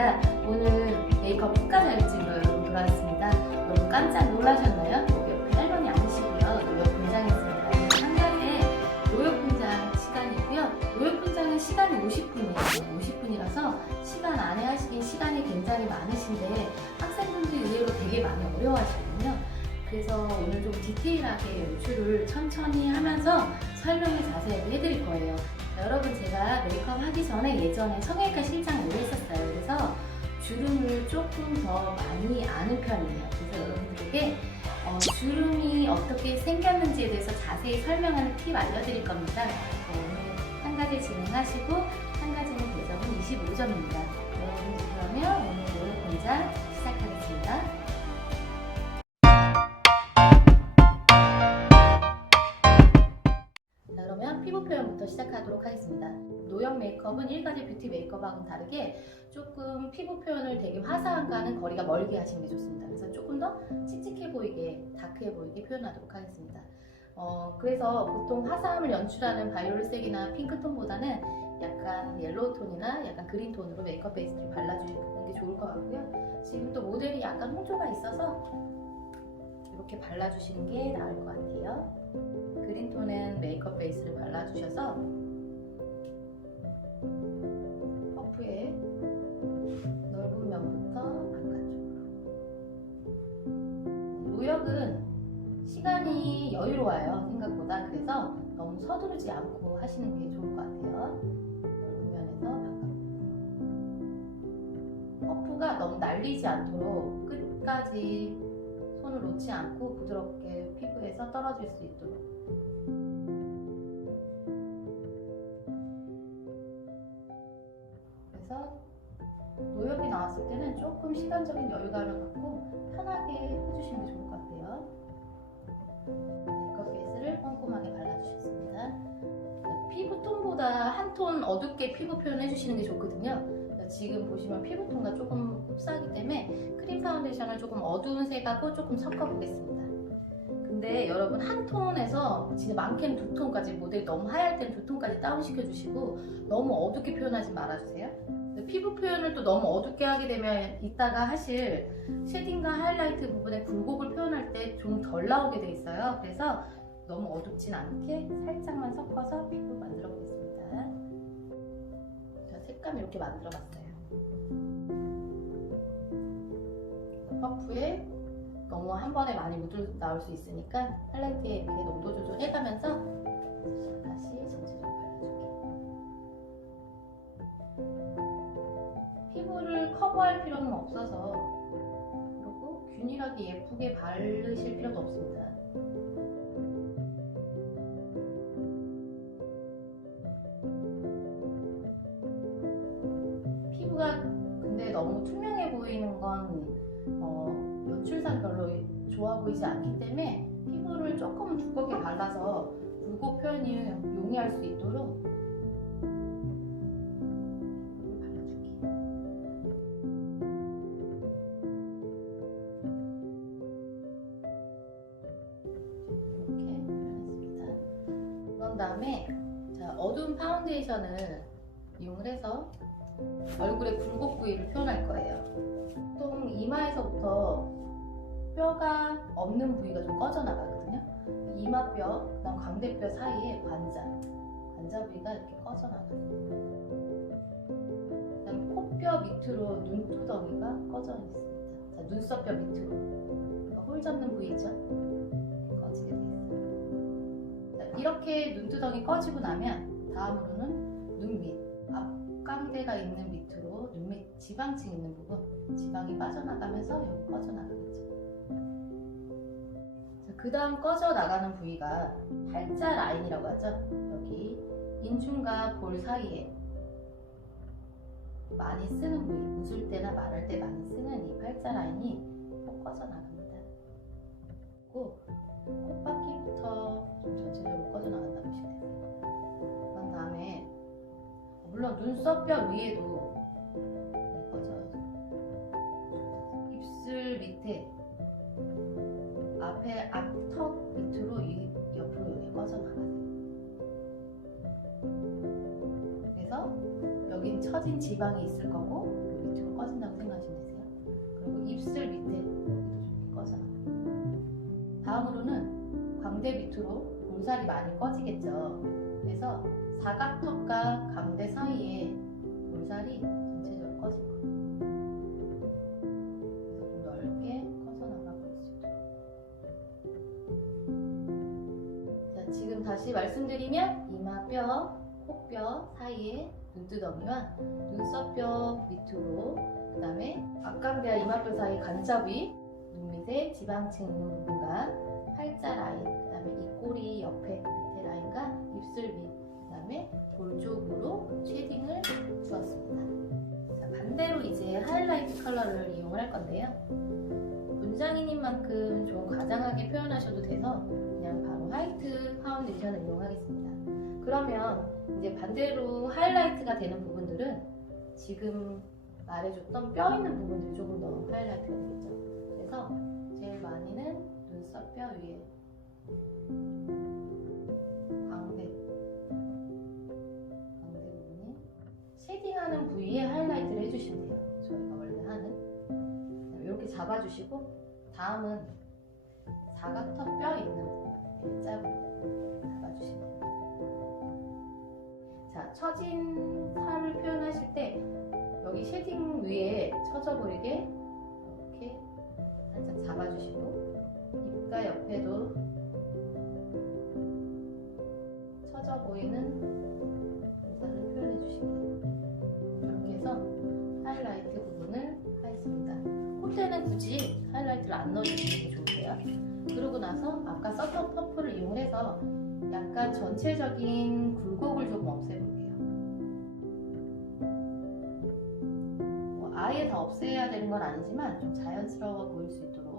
반갑습니다. 오늘 메이크업 흑가자육집으로 돌아왔습니다. 여러분 깜짝 놀라셨나요? 여기 할머니 아니시고요. 노역 분장했습니다. 한 달에 노역 분장 시간이고요. 노역 분장은 시간이 50분이에요. 50분이라서 시간 안에 하시긴 시간이 굉장히 많으신데 학생분들이 의외로 되게 많이 어려워하시거든요. 그래서 오늘 좀 디테일하게 연출을 천천히 하면서 설명을 자세하게 해드릴 거예요. 여러분, 제가 메이크업 하기 전에 예전에 성형외과 실장을 했었어요. 그래서 주름을 조금 더 많이 아는 편이에요. 그래서 여러분들에게 주름이 어떻게 생겼는지에 대해서 자세히 설명하는 팁 알려드릴 겁니다. 오늘 한 가지 진행하시고 한 가지는 배점은 25점입니다. 여러분들 그러면 오늘 노력 분장 시작하겠습니다. 그러면 피부 표현부터 시작하도록 하겠습니다. 노역 메이크업은 일가지 뷰티 메이크업하고는 다르게 조금 피부 표현을 되게 화사함과는 거리가 멀게 하시는 게 좋습니다. 그래서 조금 더 칙칙해 보이게, 다크해 보이게 표현하도록 하겠습니다. 그래서 보통 화사함을 연출하는 바이올렛색이나 핑크톤보다는 약간 옐로우 톤이나 약간 그린 톤으로 메이크업 베이스를 발라주는 게 좋을 것 같고요. 지금 또 모델이 약간 홍조가 있어서 이렇게 발라주시는 게 나을 것 같아요. 그린톤은 메이크업 베이스를 발라주셔서 퍼프의 넓은 면부터 바깥쪽으로. 노역은 시간이 여유로워요, 생각보다. 그래서 너무 서두르지 않고 하시는 게 좋을 것 같아요. 넓은 면에서 바깥쪽. 퍼프가 너무 날리지 않도록 끝까지 손을 놓지 않고 부드럽게 피부에서 떨어질 수 있도록. 그래서 노역이 나왔을 때는 조금 시간적인 여유감을 갖고 편하게 해주시는 게 좋을 것 같아요. 메이크업 베이스를 꼼꼼하게 발라주셨습니다. 피부 톤보다 한 톤 어둡게 피부 표현해 주시는 게 좋거든요. 지금 보시면 피부톤과 조금 흡사하기 때문에 크림 파운데이션을 조금 어두운 색하고 조금 섞어보겠습니다. 근데 여러분, 한 톤에서 진짜 많게는 두 톤까지, 모델이 너무 하얄 때는 두 톤까지 다운시켜 주시고 너무 어둡게 표현하지 말아주세요. 피부 표현을 또 너무 어둡게 하게 되면 이따가 하실 쉐딩과 하이라이트 부분에 굴곡을 표현할 때 좀 덜 나오게 돼 있어요. 그래서 너무 어둡진 않게 살짝만 섞어서 피부 만들어 보겠습니다. 자, 색감 이렇게 만들어 봤어요. 퍼프에 너무 한 번에 많이 묻을 나올 수 있으니까 팔레트에 이렇게 농도 조절해가면서 다시 전체적으로 발라줄게요. 피부를 커버할 필요는 없어서, 그리고 균일하게 예쁘게 바르실 필요도 없습니다. 피부가 근데 너무 투명해 보이는 건 연출상 별로 좋아 보이지 않기 때문에 피부를 조금 두껍게 발라서 굴곡 표현이 용이할 수 있도록 발라줄게요. 이렇게 발랐습니다. 그런 다음에 어두운 파운데이션을 이용을 해서 얼굴의 굴곡 부위를 표현할 거예요. 보통 이마에서부터 뼈가 없는 부위가 좀 꺼져나가거든요. 이마뼈, 그다음 광대뼈 사이에 관자 부위가 이렇게 꺼져나가요. 그다음 코뼈 밑으로 눈두덩이가 꺼져 있습니다. 자, 눈썹뼈 밑으로, 그러니까 홀 잡는 부위죠. 이렇게 꺼지게 돼 있어요. 자, 이렇게 눈두덩이 꺼지고 나면 다음으로는 눈 밑, 앞광대가 있는 밑으로 눈 밑 지방층 있는 부분, 지방이 빠져나가면서 여기 꺼져나가겠죠. 그 다음 꺼져나가는 부위가 팔자 라인이라고 하죠. 여기 인중과 볼 사이에 많이 쓰는 부위, 웃을 때나 말할 때 많이 쓰는 이 팔자 라인이 꼭 꺼져나갑니다. 그리고 콧바퀴부터 좀 전체적으로 꺼져나간다고 보시면 돼요. 그런 다음에 물론 눈썹뼈 위에도 꺼져요. 입술 밑에, 앞에 앞턱 밑으로 옆으로 여기 꺼져나가세요. 그래서 여긴 처진 지방이 있을 거고 밑으로 꺼진다고 생각하시면 되세요. 그리고 입술 밑에 좀 꺼져나가요. 다음으로는 광대 밑으로 볼살이 많이 꺼지겠죠. 그래서 사각턱과 광대 사이에 볼살이 전체적으로 꺼질 거예요. 넓게 커져나가고 있습니다. 자, 지금 다시 말씀드리면 이마뼈, 코뼈 사이에 눈두덩이와 눈썹뼈 밑으로, 그 다음에 앞광대와 이마뼈 사이 간접위, 눈 밑에 지방층 있는 부분과 팔자 라인, 그 다음에 입꼬리 옆에 밑에 라인과 입술 밑, 그 다음에 볼 쪽으로 쉐딩을 주었습니다. 자, 반대로 이제 하이라이트 컬러를 이용을 할 건데요. 문장이님만큼 좀 과장하게 표현하셔도 돼서 그냥 바로 화이트 파운데이션을 이용하겠습니다. 그러면 이제 반대로 하이라이트가 되는 부분들은 지금 말해줬던 뼈 있는 부분들이 조금 더 하이라이트가 되겠죠. 그래서 제일 많이는 눈썹뼈 위에 광대 부분에 쉐딩하는 부위에 하이라이트를 해주시면 돼요. 저희가 원래 하는 이렇게 잡아주시고, 다음은 사각턱 뼈 있는 부분 일자로 잡아주시면 돼요. 자, 처진 살을 표현하실 때 여기 쉐딩 위에 처져 보이게 이렇게 살짝 잡아주시고, 입가 옆에도 처져 보이는 살을 표현해 주시면 돼요. 이렇게 해서 하이라이트 부분을 하였습니다. 콧대는 굳이 하이라이트를 안 넣어주시는 게 좋으세요. 그러고 나서 아까 썼던 퍼프를 이용해서 약간 전체적인 굴곡을 조금 없애볼게요. 아예 다 없애야 되는 건 아니지만 좀 자연스러워 보일 수 있도록.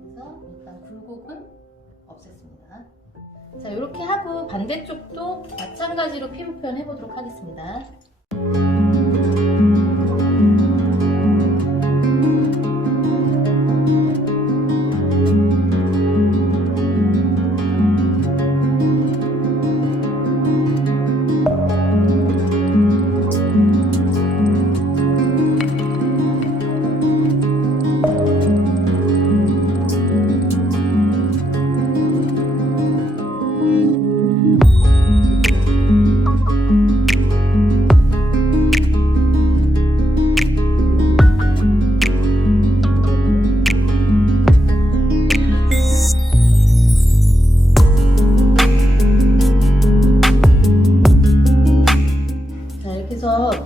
그래서 일단 굴곡은 없앴습니다. 자, 이렇게 하고 반대쪽도 마찬가지로 피부 표현 해보도록 하겠습니다.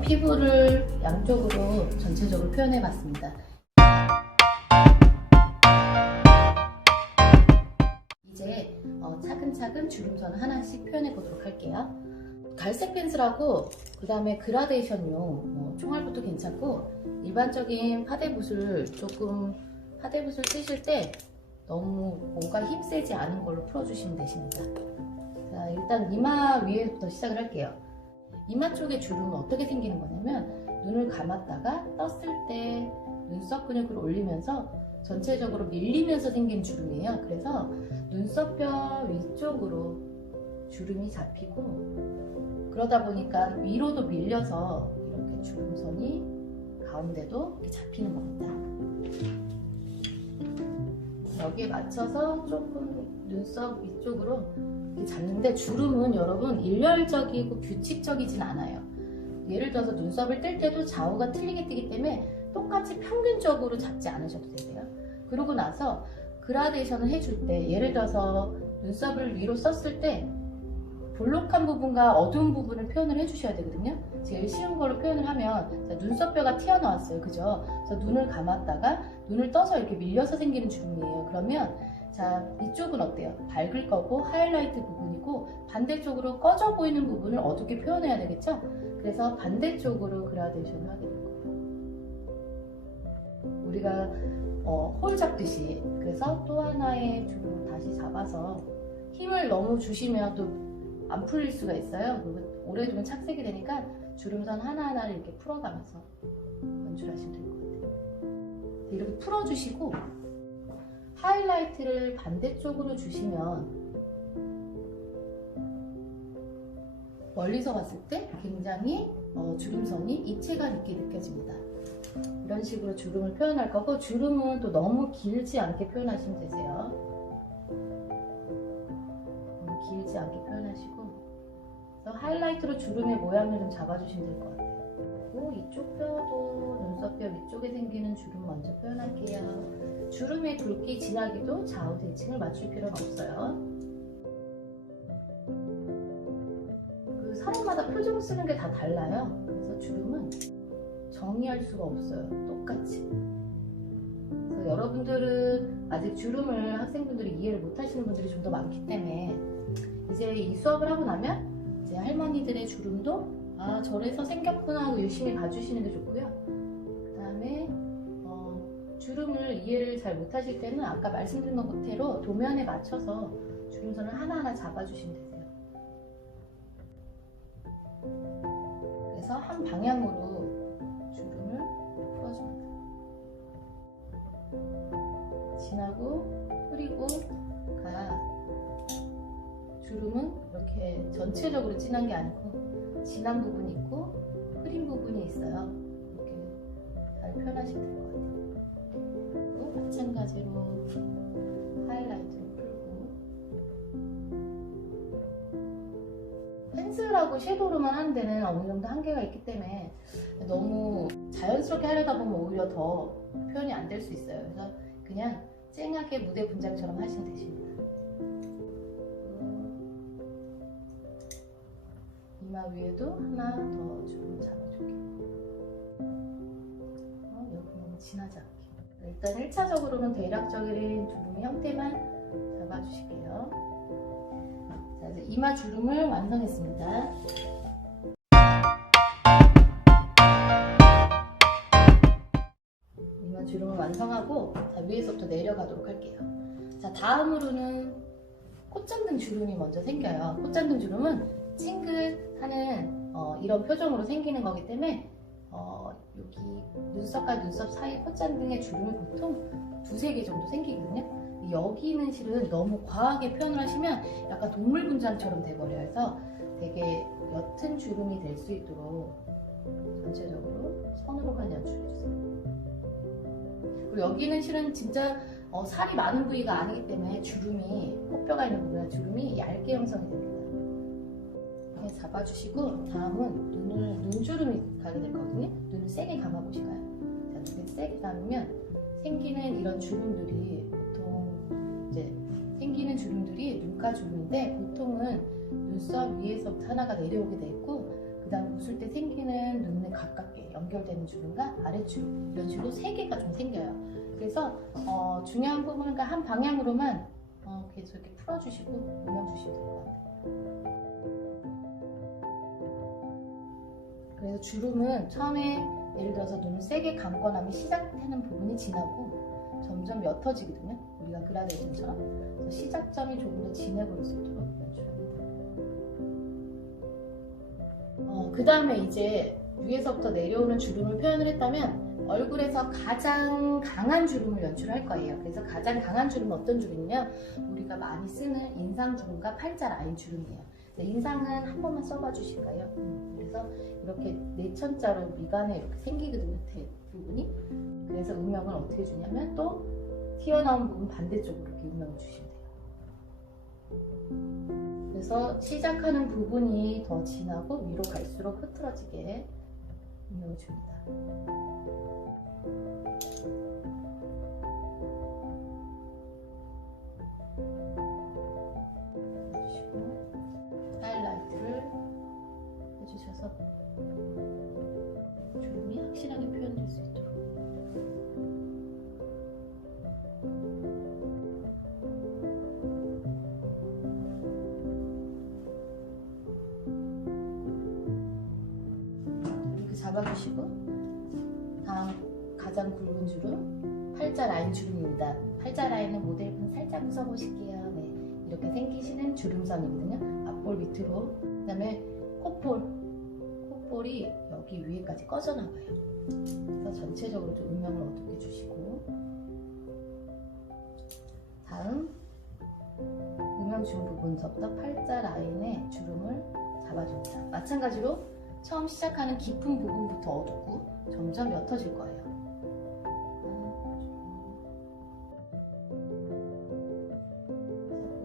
피부를 양쪽으로 전체적으로 표현해 봤습니다. 이제 차근차근 주름선을 하나씩 표현해 보도록 할게요. 갈색 펜슬하고 그 다음에 그라데이션용 총알붓도 괜찮고, 일반적인 파데붓을 쓰실 때 너무 뭔가 힘세지 않은 걸로 풀어주시면 되십니다. 자, 일단 이마 위에부터 시작을 할게요. 이마 쪽에 주름은 어떻게 생기는 거냐면, 눈을 감았다가 떴을 때 눈썹 근육을 올리면서 전체적으로 밀리면서 생긴 주름이에요. 그래서 눈썹뼈 위쪽으로 주름이 잡히고, 그러다 보니까 위로도 밀려서 이렇게 주름선이 가운데도 이렇게 잡히는 겁니다. 여기에 맞춰서 조금 눈썹 위쪽으로 잡는데, 주름은 여러분 일렬적이고 규칙적이진 않아요. 예를 들어서 눈썹을 뜰 때도 좌우가 틀리게 뜨기 때문에 똑같이 평균적으로 잡지 않으셔도 되세요. 그러고 나서 그라데이션을 해줄 때, 예를 들어서 눈썹을 위로 썼을 때 볼록한 부분과 어두운 부분을 표현을 해주셔야 되거든요. 제일 쉬운 걸로 표현을 하면, 자, 눈썹뼈가 튀어나왔어요, 그죠? 그래서 눈을 감았다가 눈을 떠서 이렇게 밀려서 생기는 주름이에요. 그러면 자, 이쪽은 어때요? 밝을 거고 하이라이트 부분이고, 반대쪽으로 꺼져 보이는 부분을 어둡게 표현해야 되겠죠? 그래서 반대쪽으로 그라데이션을 하게 될 거예요. 우리가 홀 잡듯이. 그래서 또 하나의 주름을 다시 잡아서, 힘을 너무 주시면 또 안 풀릴 수가 있어요. 그리고 오래 두면 착색이 되니까 주름선 하나하나를 이렇게 풀어가면서 연출하시면 될 것 같아요. 이렇게 풀어주시고, 하이라이트를 반대쪽으로 주시면 멀리서 봤을 때 굉장히 주름선이 입체감 있게 느껴집니다. 이런 식으로 주름을 표현할 거고, 주름은 또 너무 길지 않게 표현하시면 되세요. 너무 길지 않게 표현하시고, 그래서 하이라이트로 주름의 모양을 좀 잡아주시면 될 것 같아요. 그리고 이쪽 뼈도 눈썹뼈 위쪽에 생기는 주름 먼저 표현할게요. 주름의 굵기 진하기도 좌우 대칭을 맞출 필요는 없어요. 그 사람마다 표정 쓰는 게 다 달라요. 그래서 주름은 정리할 수가 없어요. 똑같이. 그래서 여러분들은 아직 주름을 학생분들이 이해를 못 하시는 분들이 좀 더 많기 때문에, 이제 이 수업을 하고 나면 이제 할머니들의 주름도 저래서 생겼구나 하고 열심히 봐주시는 게 좋고요. 그 다음에 주름을 이해를 잘 못하실 때는 아까 말씀드린 것대로 도면에 맞춰서 주름선을 하나하나 잡아주시면 되세요. 그래서 한 방향으로 주름을 풀어줍니다. 진하고 흐리고 주름은 이렇게 전체적으로 진한 게 아니고 진한 부분이 있고 흐린 부분이 있어요. 이렇게 잘 표현하시면 될 것 같아요. 그리고 마찬가지로 하이라이트로 풀고, 펜슬하고 섀도우로만 하는 데는 어느 정도 한계가 있기 때문에 너무 자연스럽게 하려다 보면 오히려 더 표현이 안 될 수 있어요. 그래서 그냥 쨍하게 무대 분장처럼 하시면 되십니다. 이마 위에도 하나 더 주름 잡아줄게요. 여기 너무 진하지 않게. 일단 1차적으로는 대략적인 주름의 형태만 잡아주실게요. 자, 이제 이마 주름을 완성했습니다. 이마 주름을 완성하고, 자, 위에서부터 내려가도록 할게요. 자, 다음으로는 콧잔등 주름이 먼저 생겨요. 콧잔등 주름은 찡긋하는 이런 표정으로 생기는 거기 때문에 여기 눈썹과 눈썹 사이 콧잔등의 주름이 보통 두세 개 정도 생기거든요. 여기는 실은 너무 과하게 표현을 하시면 약간 동물 분장처럼 돼버려요. 그래서 되게 옅은 주름이 될 수 있도록 전체적으로 선으로만 연출해주세요. 그리고 여기는 실은 진짜 살이 많은 부위가 아니기 때문에 주름이, 코뼈가 있는 부분은 주름이 얇게 형성이 됩니다. 이렇게 잡아주시고, 다음은 눈주름이 가게 될 거거든요. 눈을 세게 감아보실까요? 자, 눈을 세게 감으면 생기는 이런 주름들이 보통 이제 생기는 주름들이 눈가 주름인데, 보통은 눈썹 위에서부터 하나가 내려오게 돼 있고, 그 다음 웃을 때 생기는 눈에 가깝게 연결되는 주름과 아래주름, 이런 식으로 세 개가 좀 생겨요. 그래서 중요한 부분은 한 방향으로만 계속 이렇게 풀어주시고 올려주시면 될 것 같아요. 그래서 주름은 처음에 예를 들어서 눈을 세게 감거나 하면 시작하는 부분이 진하고 점점 옅어지거든요. 우리가 그라데이션처럼. 그래서 시작점이 조금 더 진해 보일 수 있도록 연출합니다. 그 다음에 이제 위에서부터 내려오는 주름을 표현을 했다면, 얼굴에서 가장 강한 주름을 연출할 거예요. 그래서 가장 강한 주름은 어떤 주름이냐면, 우리가 많이 쓰는 인상 주름과 팔자 라인 주름이에요. 인상은 한 번만 써봐 주실까요? 그래서 이렇게 내천자로 미간에 이렇게 생기거든요, 부분이. 그래서 음영을 어떻게 주냐면, 또 튀어나온 부분 반대쪽으로 이렇게 음영을 주시면 돼요. 그래서 시작하는 부분이 더 진하고 위로 갈수록 흐트러지게 음영을 줍니다. 하이라이트를 해주셔서 주름이 확실하게 표현될 수 있도록. 이렇게 잡아주시고, 다음 가장 굵은 주름, 팔자 라인 주름입니다. 팔자 라인은 모델분 살짝 웃어보실게요. 네, 이렇게 생기시는 주름선이거든요. 앞볼 밑으로. 그 다음에 콧볼이 여기 위에까지 꺼져나가요. 그래서 전체적으로 좀 음영을 어둡게 주시고, 다음 음영 준 부분서부터 팔자 라인에 주름을 잡아줍니다. 마찬가지로 처음 시작하는 깊은 부분부터 어둡고 점점 옅어질 거예요.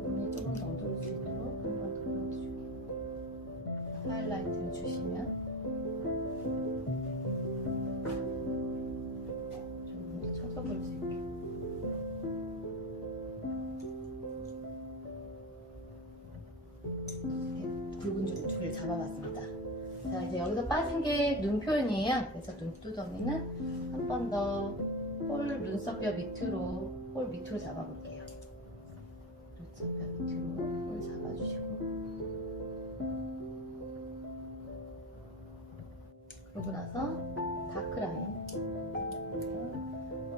부분을 조금 더 어두울 수 있도록 한 번 더 넣어주시고 하이라이트를 주시면 좀 더 쳐서 볼 수 있게. 굵은 줄을 잡아봤습니다. 자, 이제 여기서 빠진 게 눈 표현이에요. 그래서 눈두덩이는 한 번 더 눈썹뼈 밑으로 잡아볼게요. 눈썹뼈 밑으로 잡아주시고, 그러고 나서 다크 라인,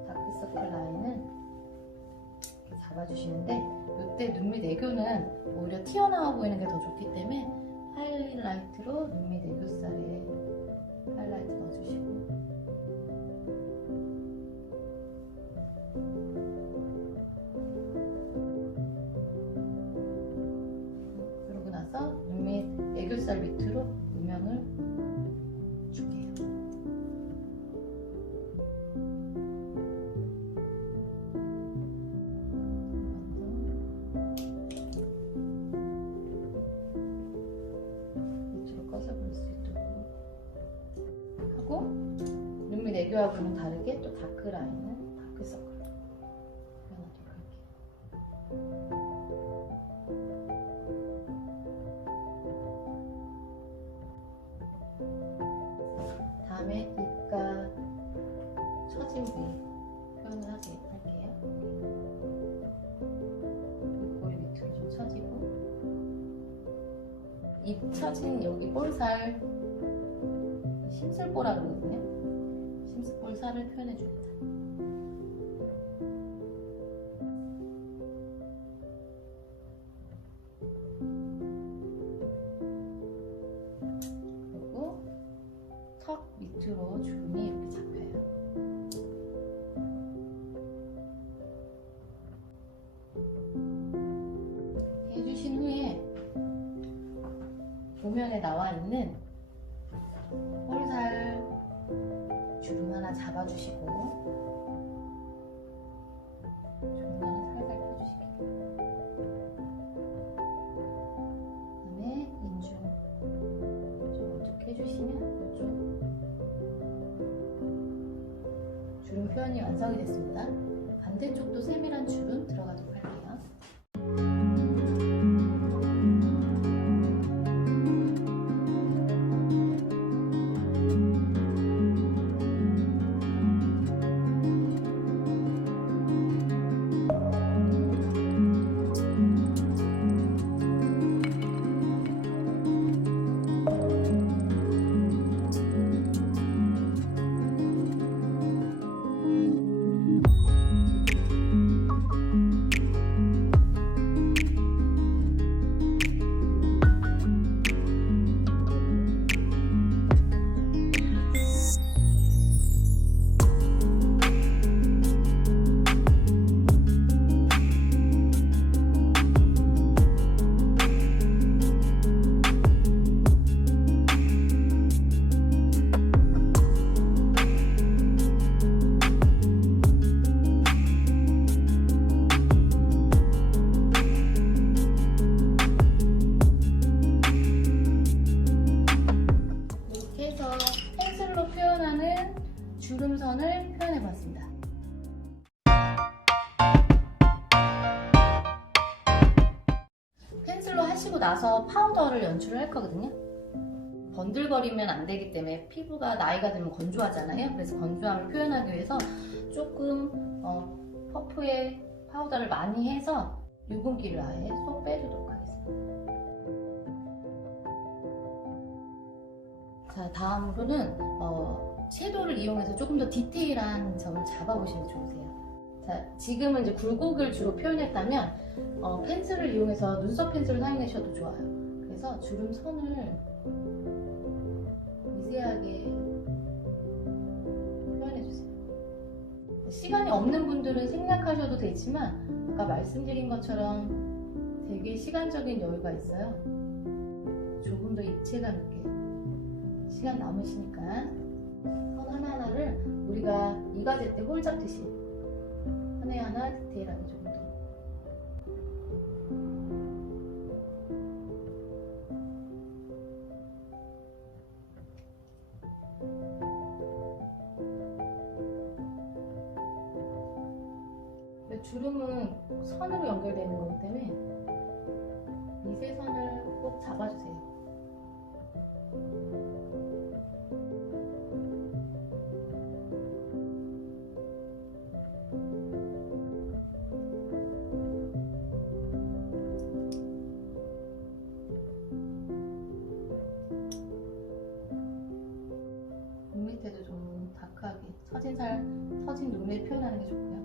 다크서클 라인은 이렇게 잡아주시는데, 이때 눈 밑 애교는 오히려 튀어나와 보이는 게 더 좋기 때문에 하이라이트로 눈 밑 애교살에 하이라이트 넣어주시고, 그러고 나서 눈 밑 애교살 밑으로 음영을 줄게요. 눈 밑 애교하고는 다르게 또 다크 라인은 다크서클로 표현하도록 할게요. 다음에 입가 처진 부위 표현을 할게요. 입꼬리 밑으로 좀 처지고, 입 처진 여기 볼살, 심술보라 그러거든요. 심술볼 살을 표현해줍니다. 그리고 턱 밑으로 주름이 이렇게 잡혀요. 해주신 후에 도면에 나와 있는 볼살 주름 하나 잡아주시고, 주름 하나 살살 펴주시고, 그다음에 인중 좀 어떻게 해주시면 이쪽 주름 표현이 완성이 됐습니다. 반대쪽도 세밀한 주름 들어가도록 할게요. 주름선을 표현해봤습니다. 펜슬로 하시고 나서 파우더를 연출을 할 거거든요. 번들거리면 안 되기 때문에 피부가 나이가 들면 건조하잖아요. 그래서 건조함을 표현하기 위해서 조금 퍼프에 파우더를 많이 해서 유분기를 아예 쏙 빼주도록 하겠습니다. 자, 다음으로는 섀도우를 이용해서 조금 더 디테일한 점을 잡아보시면 좋으세요. 자, 지금은 이제 굴곡을 주로 표현했다면 펜슬을 이용해서 눈썹 펜슬을 사용하셔도 좋아요. 그래서 주름선을 미세하게 표현해주세요. 시간이 없는 분들은 생략하셔도 되지만 아까 말씀드린 것처럼 되게 시간적인 여유가 있어요. 조금 더 입체감 있게 시간 남으시니까 선 하나하나를 우리가 이과제 때 홀 잡듯이 하나하나 디테일하게 조금 더. 주름은 선으로 연결되는 거기 때문에 미세선을 꼭 잡아주세요. 눈 밑에도 좀 다크하게 처진 눈을 표현하는 게 좋고요.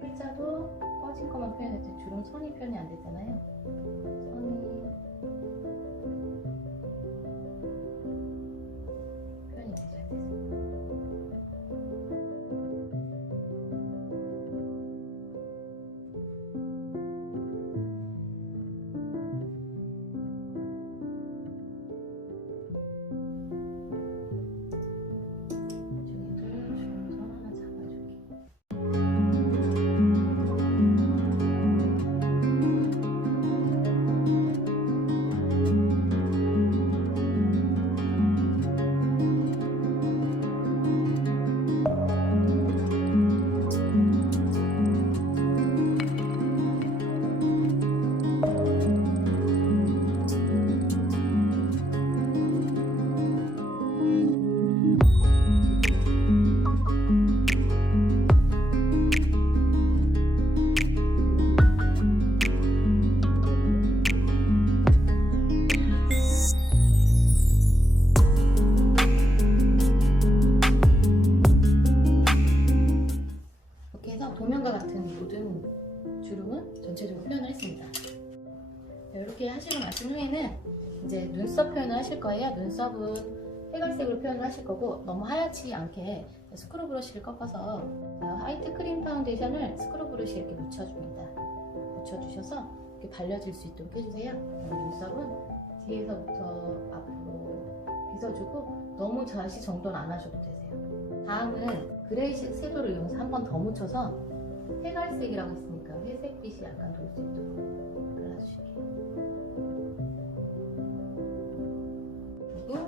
글자도 꺼진 것만 표현했지 주름 선이 표현이 안 됐잖아요. 선이 표현이 되셔야 돼요. 도면과 같은 모든 주름은 전체적으로 표현을 했습니다. 이렇게 하시고 나신 후에는 이제 눈썹 표현을 하실 거예요. 눈썹은 해갈색으로 표현을 하실 거고 너무 하얗지 않게 스크루 브러쉬를 꺾어서 화이트 크림 파운데이션을 스크루 브러쉬에 이렇게 묻혀줍니다. 묻혀주셔서 이렇게 발려질 수 있도록 해주세요. 눈썹은 뒤에서부터 앞으로 빗어주고 너무 다시 정돈 안 하셔도 되세요. 다음은 그레이 섀도우를 이용해서 한 번 더 묻혀서 해갈색이라고 했으니까 회색빛이 약간 돌 수 있도록 발라주실게요. 그리고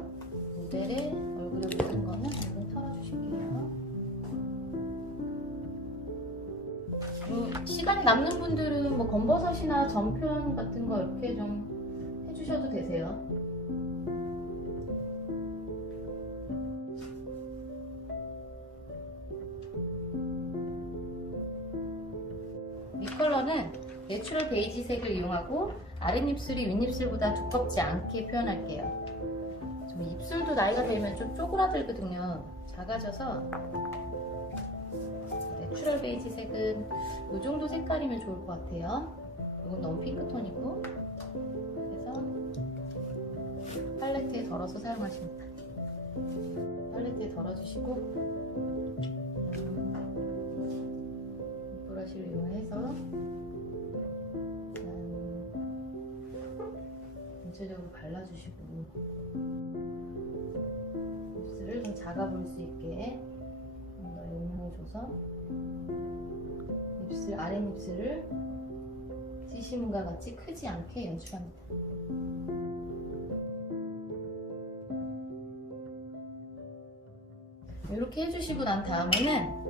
모델의 얼굴에 묻은 거는 얼굴 털어주실게요. 시간이 남는 분들은 뭐 검버섯이나 점표현 같은 거 이렇게 좀 해주셔도 되세요. 이 컬러는 내추럴 베이지색을 이용하고 아랫입술이 윗입술보다 두껍지 않게 표현할게요. 좀 입술도 나이가 들면 좀 쪼그라들거든요. 작아져서 내추럴 베이지색은 이 정도 색깔이면 좋을 것 같아요. 이건 너무 핑크톤이고 그래서 팔레트에 덜어서 사용하십니다. 팔레트에 덜어주시고 브러쉬를 이용해서 전체적으로 발라주시고 입술을 좀 작아 보일 수 있게 좀 더 영향을 줘서 입술 아랫입술을 시시문과 같이 크지 않게 연출합니다. 이렇게 해주시고 난 다음에는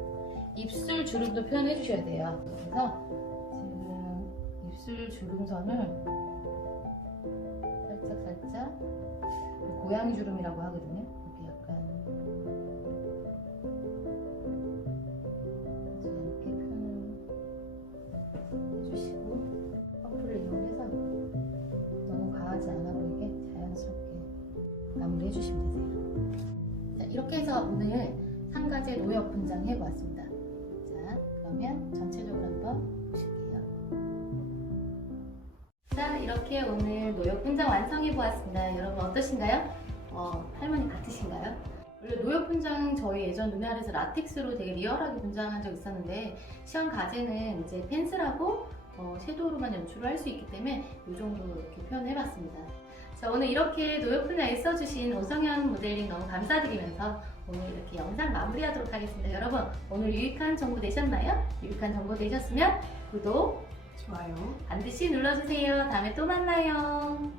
입술 주름도 표현해 주셔야 돼요. 그래서 지금 입술 주름선을 살짝 고양이 주름이라고 하거든요. 여기 약간 이렇게 표현을 해주시고 퍼프를 이용해서 너무 과하지 않아 보이게 자연스럽게 마무리해 주시면 되세요. 자, 이렇게 해서 오늘 상가제 노역 분장 해보았습니다. 자, 그러면 전체적으로 한번 보실게요. 자, 이렇게 오늘 노역 분장 완성해보았습니다. 여러분 어떠신가요? 할머니 같으신가요? 원래 노역 분장 저희 예전 눈알에서 라텍스로 되게 리얼하게 분장한 적 있었는데 시험 과제는 이제 펜슬하고 섀도우로만 연출을 할 수 있기 때문에 이 정도 이렇게 표현해봤습니다. 자, 오늘 이렇게 노역 분장에 써주신 오성현 모델링 너무 감사드리면서 오늘 이렇게 영상 마무리하도록 하겠습니다. 여러분 오늘 유익한 정보 되셨나요? 유익한 정보 되셨으면 구독, 좋아요. 반드시 눌러주세요. 다음에 또 만나요.